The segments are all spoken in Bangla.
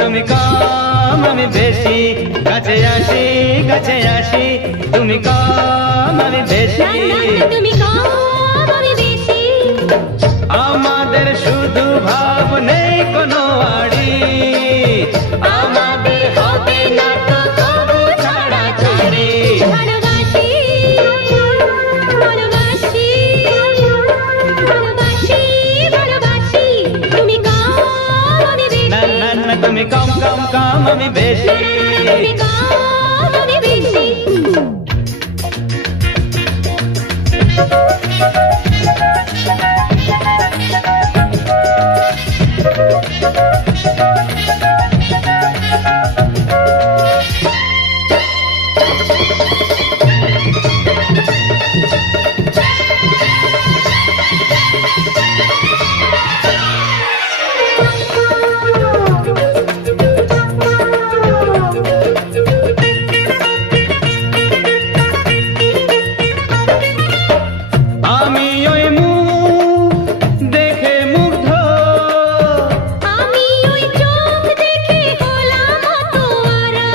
তুমি কম আমি বেশি, কাছে আসি কাছে আসি, তুমি কম আমি বেশি। তুমি কম আমি বেশি, আমাদের শুধু ভাব নেই কোনো আড়ি, আমাদের হবে না তো কবু ছাড়া ছাড়ি। ভালোবাসি ভালোবাসি ভালোবাসি ভালোবাসি, তুমি কম আমি বেশি। না না না তুমি কম কম কম আমি বেশি। তুমি কম আমি বেশি। আমি ওই মুখ দেখে মুগ্ধ, আমি ওই চোখ দেখে হলাম তোমারা,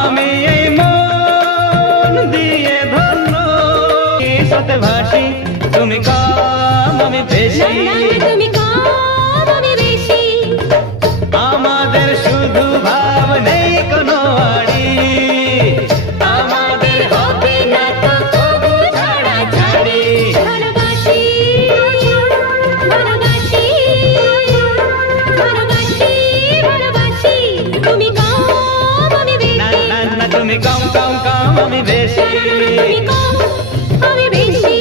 আমি এই মন দিয়ে ধন্য, সাথে ভাসি তুমি কম আমি বেশি। তুমি কম আমি বেশি, আমাদের শুধু ভাব নেই কোনো আড়ি, আমাদের হবে না তো কবু ছাড়া ছাড়ি। ভালোবাসি ভালোবাসি ভালোবাসি ভালোবাসি, তুমি কম আমি না বেশি। না না তুমি কম কম কম আমি বেশি। তুমি কম আমি বেশি।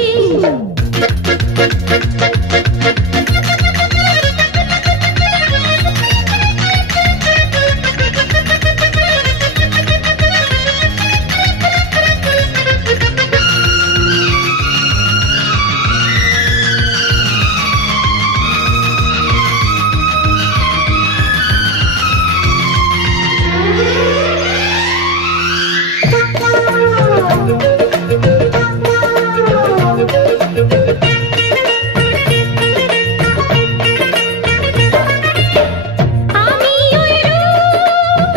আমি ওই রূপ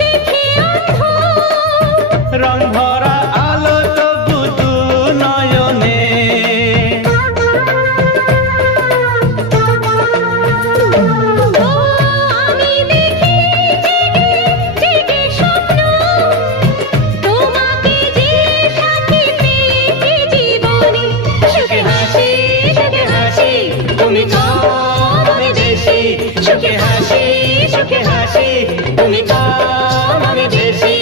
দেখে অন্ধ, রং ভরা আলো তবু দু নয়নে, ও আমি দেখি জেগে জেগে স্বপ্ন, তোমাকে যে সাথী পেয়েছি জীবনে। সুখে হাসি তুমি কম আমি বেশি, সুখে হাসি তুমি কম আমি বেশি।